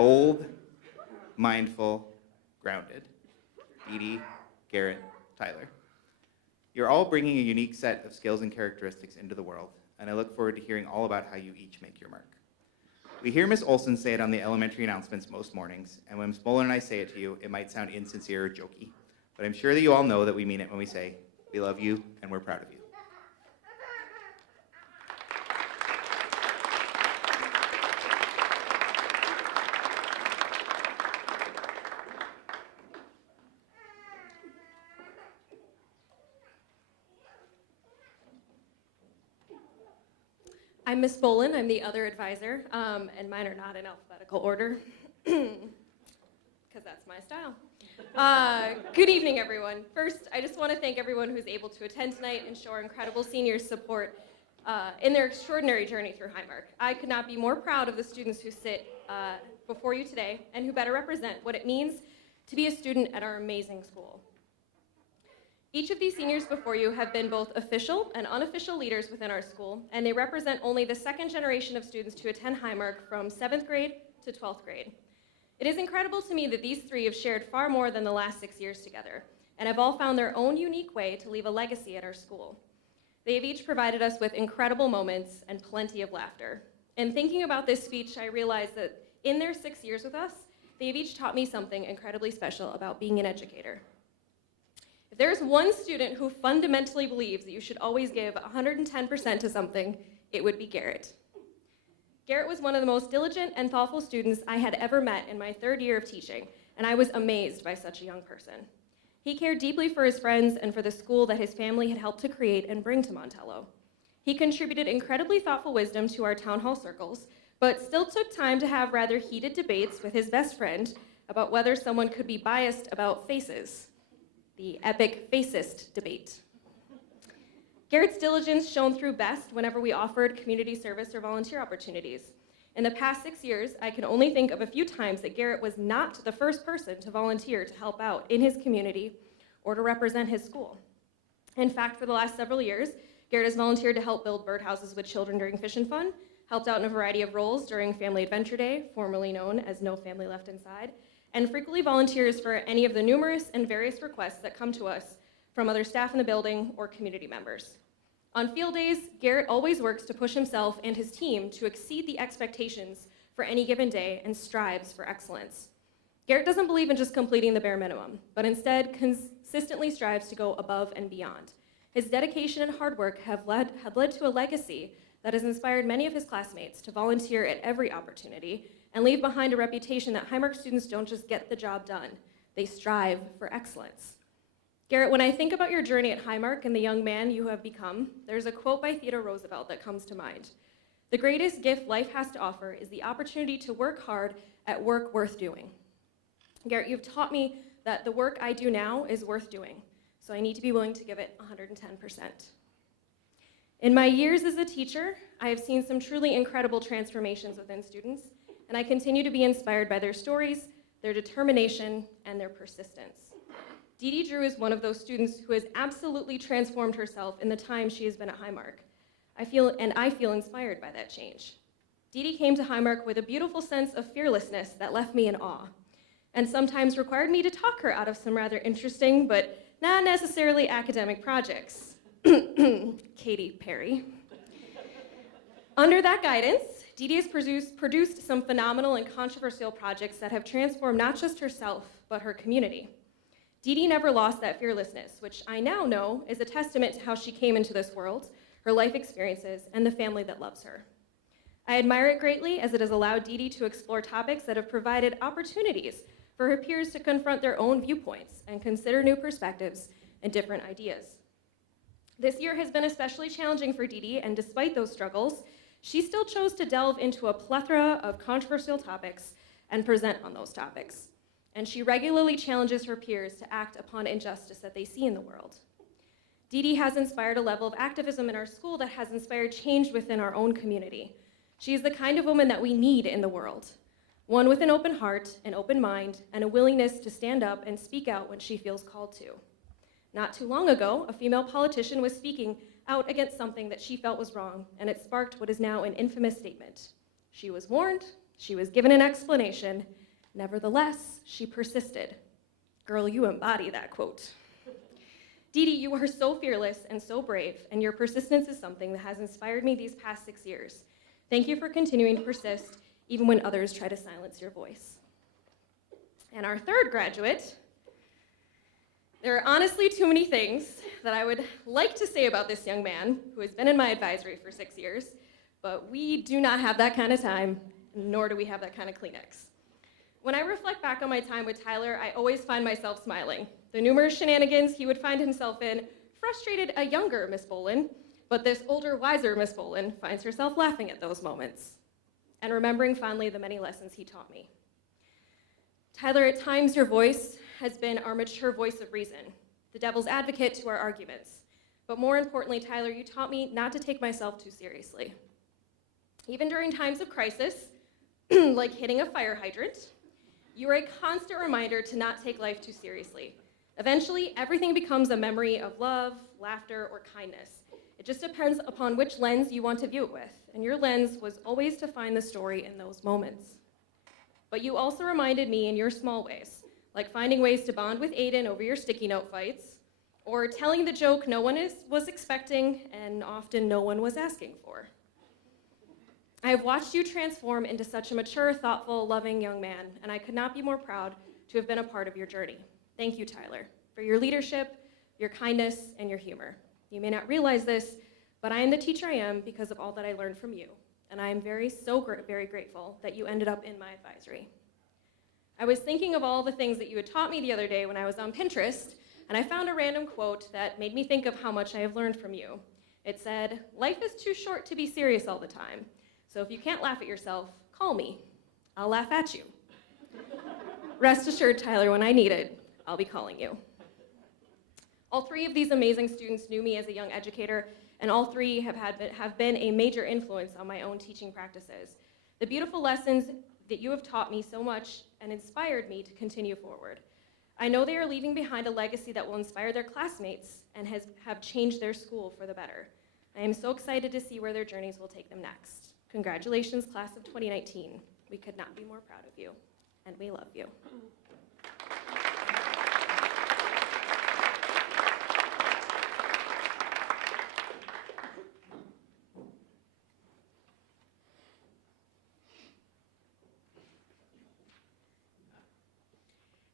Bold, mindful, grounded. Dee, Garrett, Tyler. You're all bringing a unique set of skills and characteristics into the world, and I look forward to hearing all about how you each make your mark. We hear Miss Olson say it on the elementary announcements most mornings, and when Ms. Boland and I say it to you, it might sound insincere or jokey, but I'm sure that you all know that we mean it when we say, we love you and we're proud of you. I'm Miss Boland, I'm the other advisor, and mine are not in alphabetical order, because that's my style. Good evening, everyone. First, I just want to thank everyone who's able to attend tonight and show our incredible seniors support in their extraordinary journey through Marq. I could not be more proud of the students who sit before you today and who better represent what it means to be a student at our amazing school. Each of these seniors before you have been both official and unofficial leaders within our school, and they represent only the second generation of students to attend Marq from 7th grade to 12th grade. It is incredible to me that these three have shared far more than the last 6 years together, and have all found their own unique way to leave a legacy at our school. They have each provided us with incredible moments and plenty of laughter. In thinking about this speech, I realized that in their 6 years with us, they have each taught me something incredibly special about being an educator. If there's one student who fundamentally believes that you should always give 110% to something, it would be Garrett. Garrett was one of the most diligent and thoughtful students I had ever met in my 3rd year of teaching, and I was amazed by such a young person. He cared deeply for his friends and for the school that his family had helped to create and bring to Montello. He contributed incredibly thoughtful wisdom to our town hall circles, but still took time to have rather heated debates with his best friend about whether someone could be biased about faces. The epic facist debate. Garrett's diligence shone through best whenever we offered community service or volunteer opportunities. In the past 6 years, I can only think of a few times that Garrett was not the first person to volunteer to help out in his community or to represent his school. In fact, for the last several years, Garrett has volunteered to help build birdhouses with children during Fish and Fun, helped out in a variety of roles during Family Adventure Day, formerly known as No Family Left Inside, and frequently volunteers for any of the numerous and various requests that come to us from other staff in the building or community members. On field days, Garrett always works to push himself and his team to exceed the expectations for any given day and strives for excellence. Garrett doesn't believe in just completing the bare minimum, but instead consistently strives to go above and beyond. His dedication and hard work have led to a legacy that has inspired many of his classmates to volunteer at every opportunity and leave behind a reputation that Marq students don't just get the job done, they strive for excellence. Garrett, when I think about your journey at Marq and the young man you have become, there's a quote by Theodore Roosevelt that comes to mind. The greatest gift life has to offer is the opportunity to work hard at work worth doing. Garrett, you've taught me that the work I do now is worth doing, so I need to be willing to give it 110%. In my years as a teacher, I have seen some truly incredible transformations within students, and I continue to be inspired by their stories, their determination, and their persistence. Dee Drew is one of those students who has absolutely transformed herself in the time she has been at Marq. I feel inspired by that change. Dee came to Marq with a beautiful sense of fearlessness that left me in awe, and sometimes required me to talk her out of some rather interesting, but not necessarily academic projects. Katy Perry. Under that guidance, Dee has produced some phenomenal and controversial projects that have transformed not just herself, but her community. Dee never lost that fearlessness, which I now know is a testament to how she came into this world, her life experiences, and the family that loves her. I admire it greatly as it has allowed Dee to explore topics that have provided opportunities for her peers to confront their own viewpoints and consider new perspectives and different ideas. This year has been especially challenging for Dee, and despite those struggles, she still chose to delve into a plethora of controversial topics and present on those topics. And she regularly challenges her peers to act upon injustice that they see in the world. Dee has inspired a level of activism in our school that has inspired change within our own community. She is the kind of woman that we need in the world. One with an open heart, an open mind, and a willingness to stand up and speak out when she feels called to. Not too long ago, a female politician was speaking out against something that she felt was wrong, and it sparked what is now an infamous statement. She was warned, She was given an explanation. Nevertheless, she persisted. Girl, you embody that quote. Dee Dee, you are so fearless and so brave, and your persistence is something that has inspired me these past 6 years. Thank you for continuing to persist, even when others try to silence your voice. And our third graduate, there are honestly too many things that I would like to say about this young man who has been in my advisory for 6 years, but we do not have that kind of time, nor do we have that kind of Kleenex. When I reflect back on my time with Tyler, I always find myself smiling. The numerous shenanigans he would find himself in frustrated a younger Miss Bolin, but this older, wiser Miss Bolin finds herself laughing at those moments and remembering fondly the many lessons he taught me. Tyler, at times your voice has been our mature voice of reason, the devil's advocate to our arguments. But more importantly, Tyler, you taught me not to take myself too seriously. Even during times of crisis, like hitting a fire hydrant, you are a constant reminder to not take life too seriously. Eventually, everything becomes a memory of love, laughter, or kindness. It just depends upon which lens you want to view it with, and your lens was always to find the story in those moments. But you also reminded me in your small ways, like finding ways to bond with Aiden over your sticky note fights, or telling the joke no one was expecting and often no one was asking for. I have watched you transform into such a mature, thoughtful, loving young man, and I could not be more proud to have been a part of your journey. Thank you, Tyler, for your leadership, your kindness, and your humor. You may not realize this, but I am the teacher I am because of all that I learned from you, and I am very grateful that you ended up in my advisory. I was thinking of all the things that you had taught me the other day when I was on Pinterest, and I found a random quote that made me think of how much I have learned from you. It said, "Life is too short to be serious all the time, so if you can't laugh at yourself, call me. I'll laugh at you." Rest assured, Tyler, when I need it, I'll be calling you. All three of these amazing students knew me as a young educator, and all three have been a major influence on my own teaching practices. The beautiful lessons that you have taught me so much and inspired me to continue forward. I know they are leaving behind a legacy that will inspire their classmates and have changed their school for the better. I am so excited to see where their journeys will take them next. Congratulations, class of 2019. We could not be more proud of you, and we love you.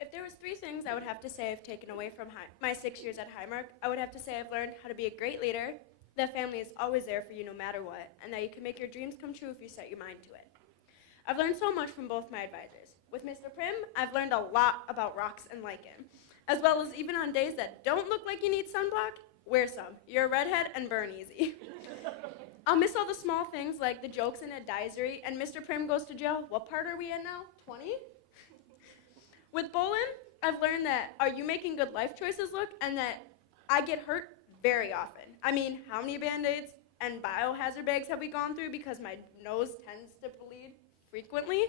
If there was 3 things I would have to say I've taken away from my 6 years at Marq, I would have to say I've learned how to be a great leader, that family is always there for you no matter what, and that you can make your dreams come true if you set your mind to it. I've learned so much from both my advisors. With Mr. Prim, I've learned a lot about rocks and lichen, as well as even on days that don't look like you need sunblock, wear some. You're a redhead and burn easy. I'll miss all the small things like the jokes in advisory and Mr. Prim goes to jail. What part are we in now? 20? With Bolin, I've learned that are you making good life choices look, and that I get hurt very often. I mean, how many Band-Aids and biohazard bags have we gone through because my nose tends to bleed frequently?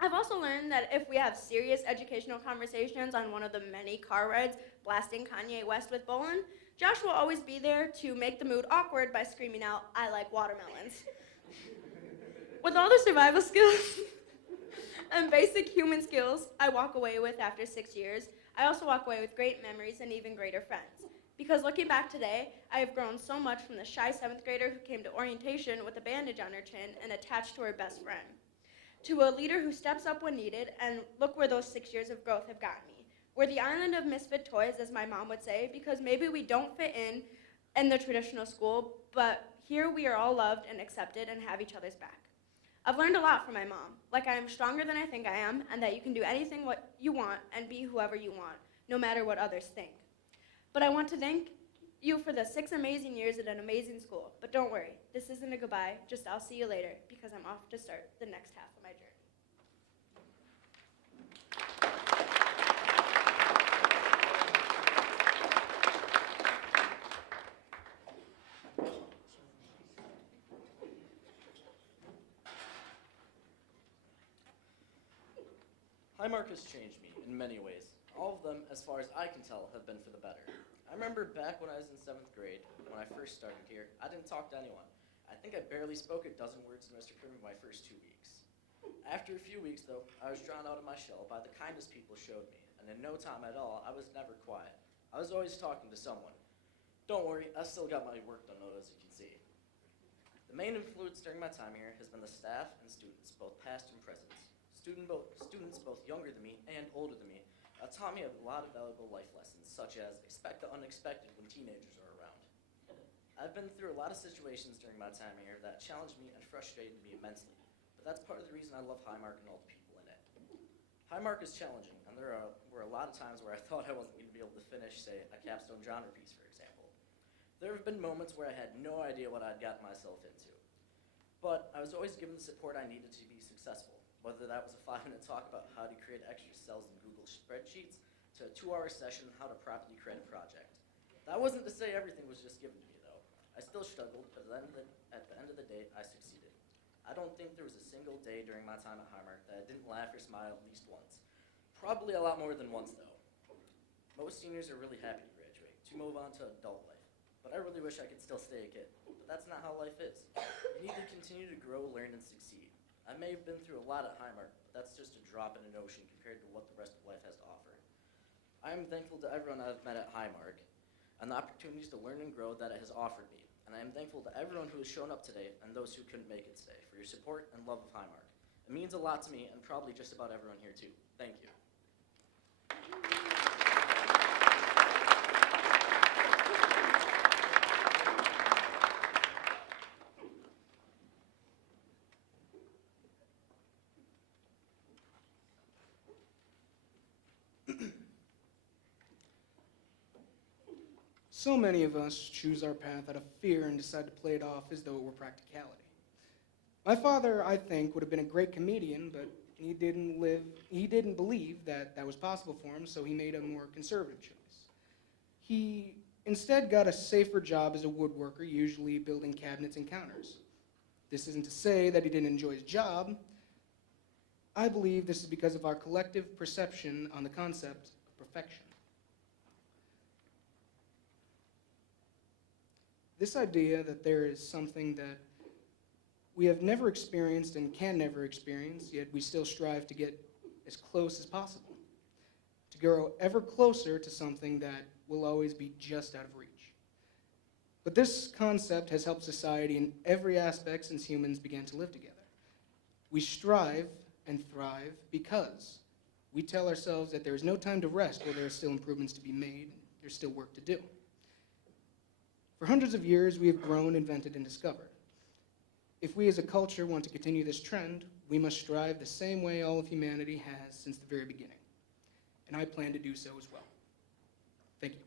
I've also learned that if we have serious educational conversations on one of the many car rides blasting Kanye West with Bolin, Josh will always be there to make the mood awkward by screaming out, "I like watermelons." With all the survival skills and basic human skills I walk away with after 6 years, I also walk away with great memories and even greater friends. Because looking back today, I have grown so much from the shy 7th grader who came to orientation with a bandage on her chin and attached to her best friend, to a leader who steps up when needed, and look where those 6 years of growth have gotten me. We're the island of misfit toys, as my mom would say, because maybe we don't fit in the traditional school, but here we are all loved and accepted and have each other's back. I've learned a lot from my mom, like I am stronger than I think I am, and that you can do anything what you want and be whoever you want, no matter what others think. But I want to thank you for the 6 amazing years at an amazing school. But don't worry, this isn't a goodbye, just I'll see you later, because I'm off to start the next half of my journey. Marq has changed me in many ways. All of them, as far as I can tell, have been for the better. I remember back when I was in 7th grade, when I first started here, I didn't talk to anyone. I think I barely spoke a dozen words to Mr. Prim in my first 2 weeks. After a few weeks, though, I was drawn out of my shell by the kindness people showed me, and in no time at all, I was never quiet. I was always talking to someone. Don't worry, I still got my work done, though, as you can see. The main influence during my time here has been the staff and students, both past and present. Students both younger than me and older than me taught me a lot of valuable life lessons, such as expect the unexpected when teenagers are around. I've been through a lot of situations during my time here that challenged me and frustrated me immensely, but that's part of the reason I love Highmark and all the people in it. Highmark is challenging, and there were a lot of times where I thought I wasn't going to be able to finish, say, a capstone genre piece, for example. There have been moments where I had no idea what I'd gotten myself into, but I was always given the support I needed to be successful, whether that was a 5-minute talk about how to create extra cells in Google spreadsheets to a 2-hour session on how to properly create a project. That wasn't to say everything was just given to me, though. I still struggled, but at the end of the day, I succeeded. I don't think there was a single day during my time at Highmark that I didn't laugh or smile at least once. Probably a lot more than once, though. Most seniors are really happy to graduate, to move on to adult life. But I really wish I could still stay a kid. But that's not how life is. You need to continue to grow, learn, and succeed. I may have been through a lot at Highmark, but that's just a drop in an ocean compared to what the rest of life has to offer. I am thankful to everyone I've met at Highmark and the opportunities to learn and grow that it has offered me. And I am thankful to everyone who has shown up today and those who couldn't make it today for your support and love of Highmark. It means a lot to me and probably just about everyone here too. Thank you. So many of us choose our path out of fear and decide to play it off as though it were practicality. My father, I think, would have been a great comedian, but he didn't believe that that was possible for him, so he made a more conservative choice. He instead got a safer job as a woodworker, usually building cabinets and counters. This isn't to say that he didn't enjoy his job. I believe this is because of our collective perception on the concept of perfection. This idea that there is something that we have never experienced and can never experience, yet we still strive to get as close as possible, to grow ever closer to something that will always be just out of reach. But this concept has helped society in every aspect since humans began to live together. We strive and thrive because we tell ourselves that there is no time to rest while there are still improvements to be made, there's still work to do. For hundreds of years, we have grown, invented, and discovered. If we as a culture want to continue this trend, we must strive the same way all of humanity has since the very beginning. And I plan to do so as well. Thank you.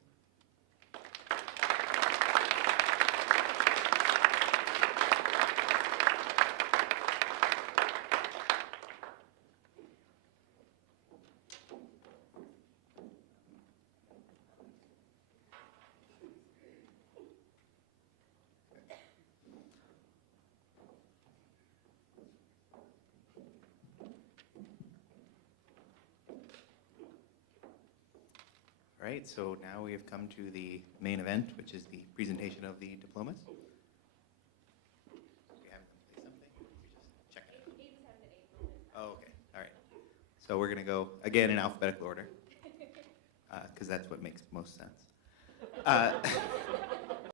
All right, so now we have come to the main event, which is the presentation of the diplomas. Do we have them say something? We just check it out. Oh, okay, all right. So we're going to go, again, in alphabetical order, because that's what makes most sense.